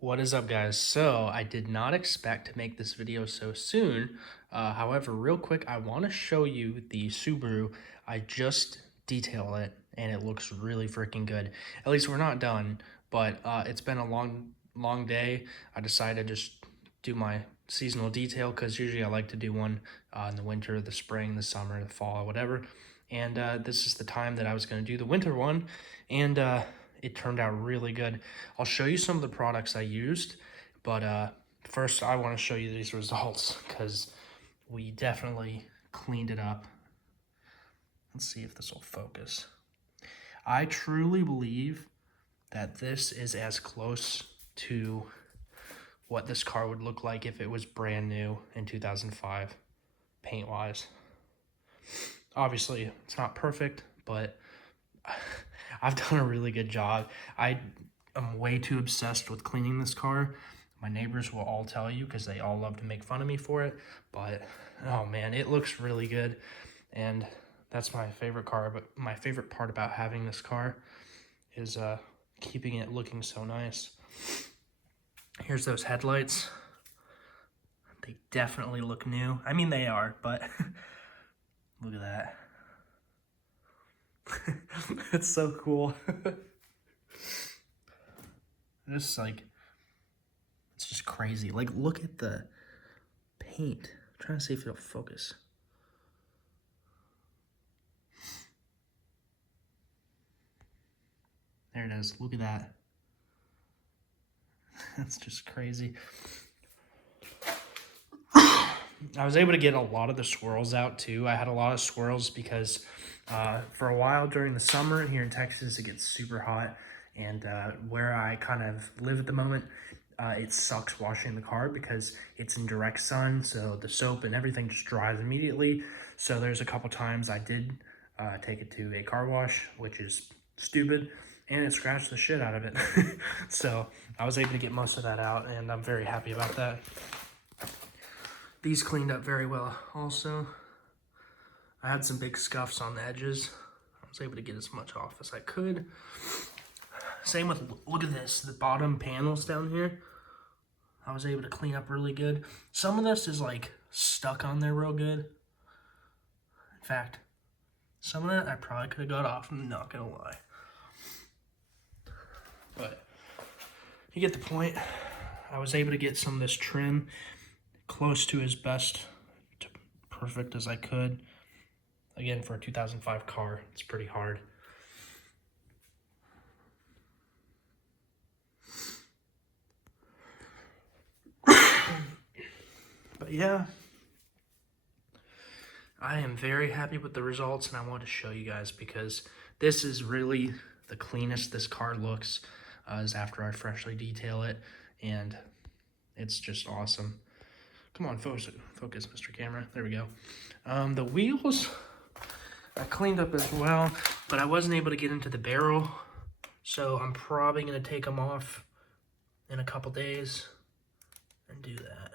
What is up, guys? So I did not expect to make this video so soon. However, real quick, I want to show you the Subaru. I just detailed it and it looks really freaking good. At least we're not done, but it's been a long day. I decided to just do my seasonal detail because usually I like to do one in the winter, the spring, the summer, the fall, whatever. And this is the time that I was going to do the winter one. And it turned out really good. I'll show you some of the products I used, but first I want to show you these results because we definitely cleaned it up. Let's see if this will focus. I truly believe that this is as close to what this car would look like if it was brand new in 2005, paint-wise. Obviously, it's not perfect, but I've done a really good job. I am way too obsessed with cleaning this car. My neighbors will all tell you because they all love to make fun of me for it. But, oh man, it looks really good. And that's my favorite car. But my favorite part about having this car is keeping it looking so nice. Here's those headlights. They definitely look new. I mean, they are, but look at that. It's so cool. It's just crazy. Like, look at the paint. I'm trying to see if it'll focus. There it is. Look at that. That's just crazy. I was able to get a lot of the swirls out too. I had a lot of swirls because for a while during the summer here in Texas, it gets super hot. And where I kind of live at the moment, it sucks washing the car because it's in direct sun. So the soap and everything just dries immediately. So there's a couple times I did take it to a car wash, which is stupid. And it scratched the shit out of it. So I was able to get most of that out and I'm very happy about that. These cleaned up very well also. I had some big scuffs on the edges. I was able to get as much off as I could. Same with, look at this, the bottom panels down here. I was able to clean up really good. Some of this is like stuck on there real good. In fact, some of that I probably could have got off, I'm not gonna lie. But you get the point. I was able to get some of this trim close to as best to perfect as I could. Again, for a 2005 car, it's pretty hard. But yeah, I am very happy with the results and I want to show you guys because this is really the cleanest this car looks is after I freshly detail it, and it's just awesome. Come on, focus, Mr. Camera. There we go. The wheels I cleaned up as well, but I wasn't able to get into the barrel, so I'm probably going to take them off in a couple days and do that.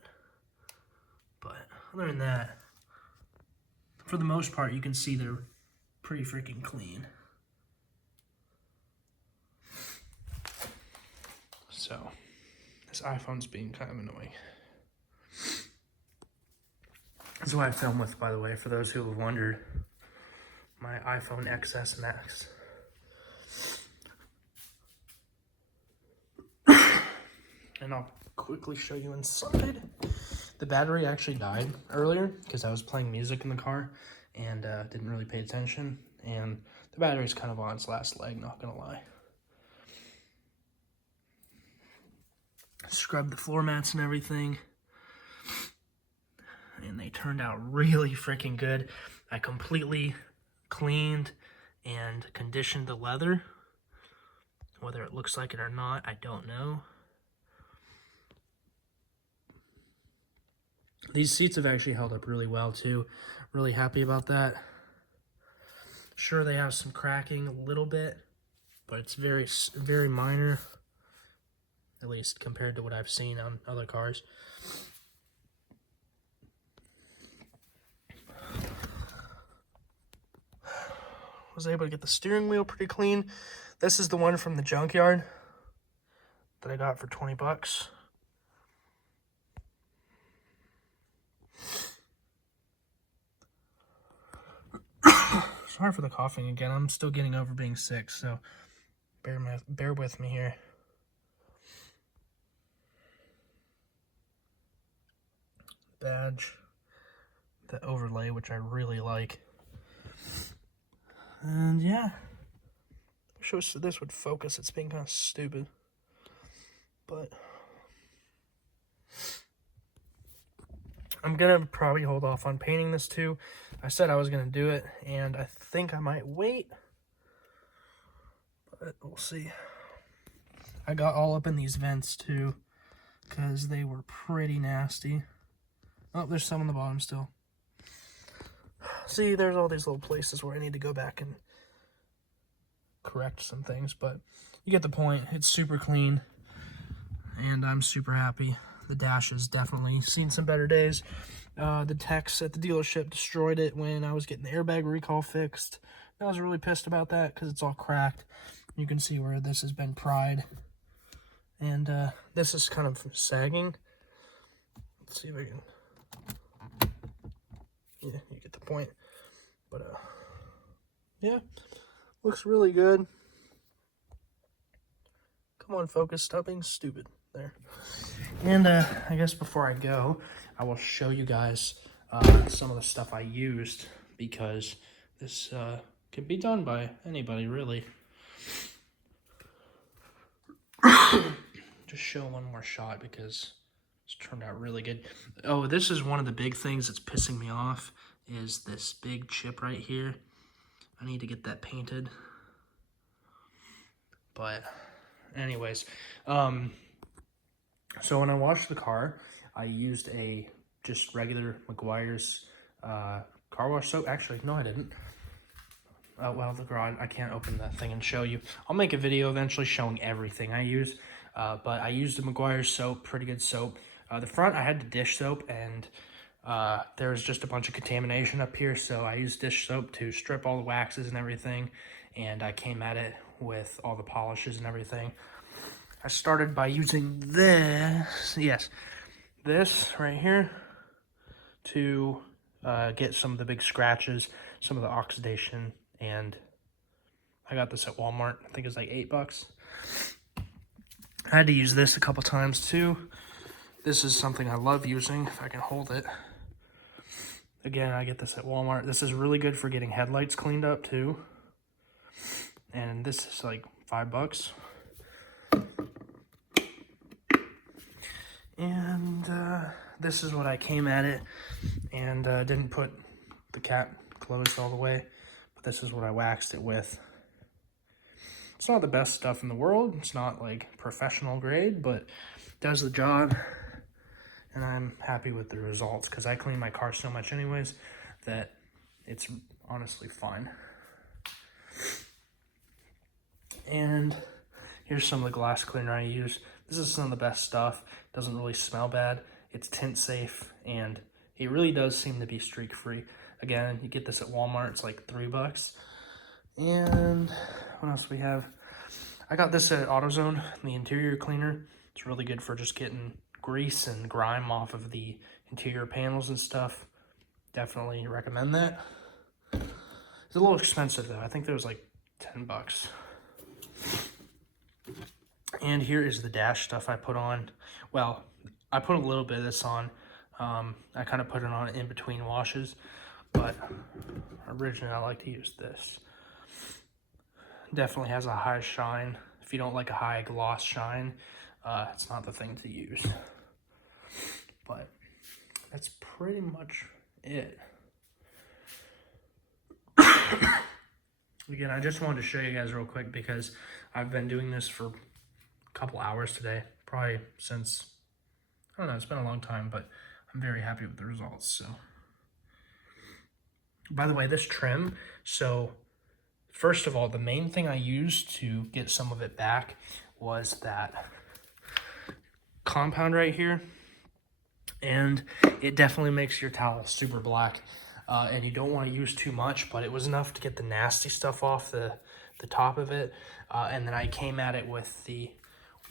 But other than that, for the most part, you can see they're pretty freaking clean. So, this iPhone's being kind of annoying. That's what I film with, by the way, for those who have wondered. My iPhone XS Max. And I'll quickly show you inside. The battery actually died earlier because I was playing music in the car and didn't really pay attention. And the battery's kind of on its last leg, not gonna lie. Scrubbed the floor mats and everything. And they turned out really freaking good. I completely cleaned and conditioned the leather. Whether it looks like it or not, I don't know. These seats have actually held up really well too. Really happy about that. Sure, they have some cracking a little bit, but it's very, very minor, at least compared to what I've seen on other cars. Was able to get the steering wheel pretty clean. This is the one from the junkyard. that I got for 20 bucks. Sorry for the coughing again. I'm still getting over being sick, so bear with me here. Badge, the overlay, which I really like. And yeah, I wish this would focus. It's being kind of stupid, but I'm gonna probably hold off on painting this too. I said I was gonna do it, and I think I might wait, but we'll see. I got all up in these vents too, because they were pretty nasty. Oh, there's some on the bottom still. See, there's all these little places where I need to go back and correct some things, but you get the point. It's super clean, and I'm super happy. The dash has definitely seen some better days. The techs at the dealership destroyed it when I was getting the airbag recall fixed. I was really pissed about that because it's all cracked. You can see where this has been pried, and this is kind of sagging. Let's see if I can... Yeah, you get the point. But yeah, looks really good. Come on, focus, stop being stupid. There. And I guess before I go, I will show you guys some of the stuff I used, because this can be done by anybody, really. Just show one more shot because it's turned out really good. Oh, this is one of the big things that's pissing me off, is this big chip right here. I need to get that painted. But anyways, so when I washed the car, I used a just regular Meguiar's car wash soap. Actually, no, I didn't. Well, the garage, I can't open that thing and show you. I'll make a video eventually showing everything I use. But I used the Meguiar's soap, pretty good soap. The front, I had the dish soap, and there was just a bunch of contamination up here, so I used dish soap to strip all the waxes and everything, and I came at it with all the polishes and everything. I started by using this, yes, this right here to get some of the big scratches, some of the oxidation, and I got this at Walmart. I think it's like $8. I had to use this a couple times too. This is something I love using, if I can hold it. Again, I get this at Walmart. This is really good for getting headlights cleaned up too. And this is like $5. And this is what I came at it, and didn't put the cap closed all the way, but this is what I waxed it with. It's not the best stuff in the world. It's not like professional grade, but it does the job, and I'm happy with the results because I clean my car so much anyways that it's honestly fine. And here's some of the glass cleaner I use. This is some of the best stuff. Doesn't really smell bad. It's tint safe, and it really does seem to be streak free. Again, you get this at Walmart. It's like $3. And what else we have? I got this at AutoZone, the interior cleaner. It's really good for just getting grease and grime off of the interior panels and stuff. Definitely recommend that. It's a little expensive though. I think there was like $10. And here is the dash stuff I put on. Well, I put a little bit of this on. I kind of put it on in between washes, but originally I like to use this. Definitely has a high shine. If you don't like a high gloss shine, it's not the thing to use. But that's pretty much it. Again, I just wanted to show you guys real quick because I've been doing this for a couple hours today, probably since, I don't know, it's been a long time, but I'm very happy with the results. So, by the way, this trim, so first of all, the main thing I used to get some of it back was that compound right here, and it definitely makes your towel super black, and you don't want to use too much, but it was enough to get the nasty stuff off the top of it. And then I came at it with the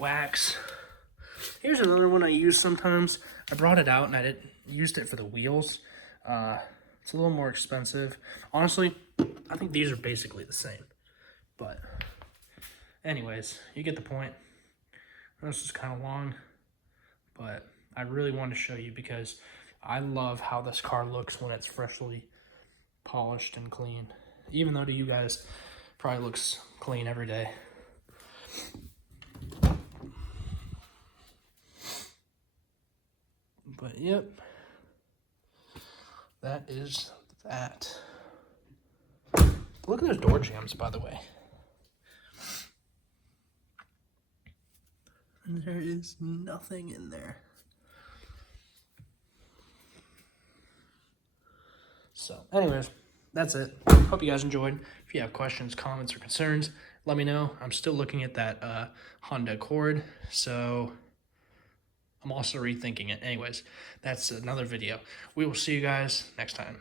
wax. Here's another one I use sometimes. I brought it out and I used it for the wheels. It's a little more expensive. Honestly, I think these are basically the same. But anyways, you get the point. This is kind of long, but I really wanted to show you because I love how this car looks when it's freshly polished and clean. Even though to you guys, probably looks clean every day. But yep, that is that. Look at those door jambs, by the way. And there is nothing in there. So, anyways, that's it. Hope you guys enjoyed. If you have questions, comments, or concerns, let me know. I'm still looking at that Honda Accord, so I'm also rethinking it. Anyways, that's another video. We will see you guys next time.